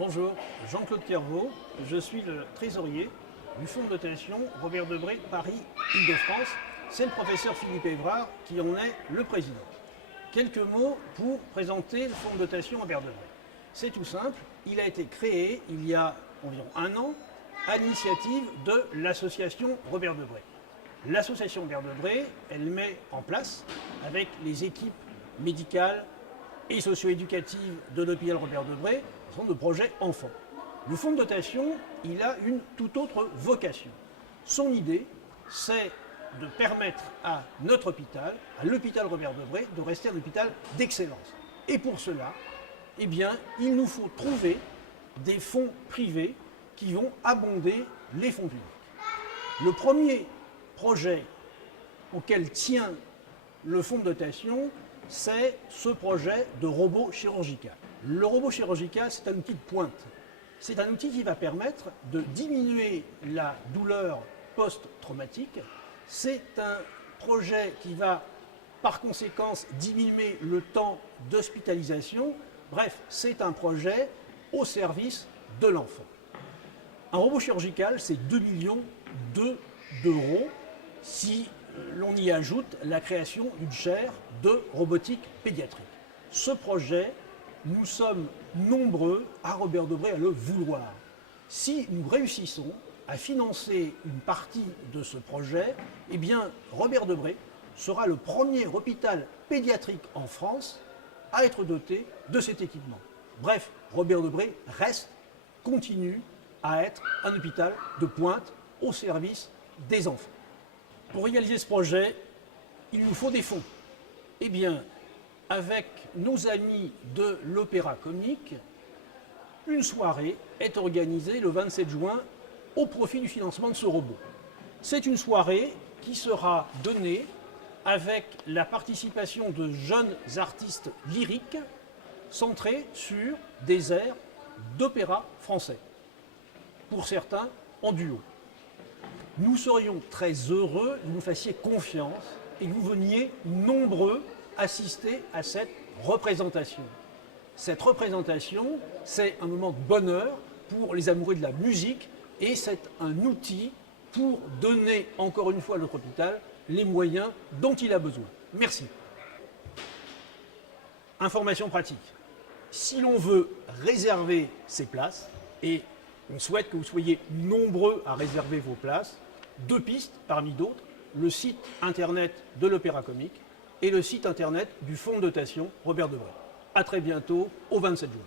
Bonjour, Jean-Claude Kervaux, je suis le trésorier du fonds de dotation Robert Debré Paris-Île-de-France. C'est le professeur Philippe Évrard qui en est le président. Quelques mots pour présenter le fonds de dotation Robert Debré. C'est tout simple, il a été créé il y a environ un an à l'initiative de l'association Robert Debré. L'association Robert Debré, elle met en place, avec les équipes médicales et socio-éducatives de l'hôpital Robert Debré, un certain nombre de projets enfants. Le fonds de dotation, il a une toute autre vocation. Son idée, c'est de permettre à notre hôpital, à l'hôpital Robert Debré, de rester un hôpital d'excellence. Et pour cela, eh bien, il nous faut trouver des fonds privés qui vont abonder les fonds publics. Le premier projet auquel tient le fonds de dotation, c'est ce projet de robot chirurgical. Le robot chirurgical, c'est un outil de pointe. C'est un outil qui va permettre de diminuer la douleur post-traumatique. C'est un projet qui va, par conséquence, diminuer le temps d'hospitalisation. Bref, c'est un projet au service de l'enfant. Un robot chirurgical, c'est 2 millions d'euros si l'on y ajoute la création d'une chaire de robotique pédiatrique. Ce projet, nous sommes nombreux à Robert Debré à le vouloir. Si nous réussissons à financer une partie de ce projet, eh bien Robert Debré sera le premier hôpital pédiatrique en France à être doté de cet équipement. Bref, Robert Debré continue à être un hôpital de pointe au service des enfants. Pour réaliser ce projet, il nous faut des fonds. Eh bien, avec nos amis de l'Opéra Comique, une soirée est organisée le 27 juin au profit du financement de ce robot. C'est une soirée qui sera donnée avec la participation de jeunes artistes lyriques centrés sur des airs d'opéra français, pour certains en duo. Nous serions très heureux que vous nous fassiez confiance et que vous veniez nombreux assister à cette représentation. Cette représentation, c'est un moment de bonheur pour les amoureux de la musique et c'est un outil pour donner encore une fois à notre hôpital les moyens dont il a besoin. Merci. Information pratique. Si l'on veut réserver ses places, et on souhaite que vous soyez nombreux à réserver vos places, 2 pistes parmi d'autres, le site internet de l'Opéra Comique et le site internet du fonds de dotation Robert Debré. A très bientôt, au 27 juin.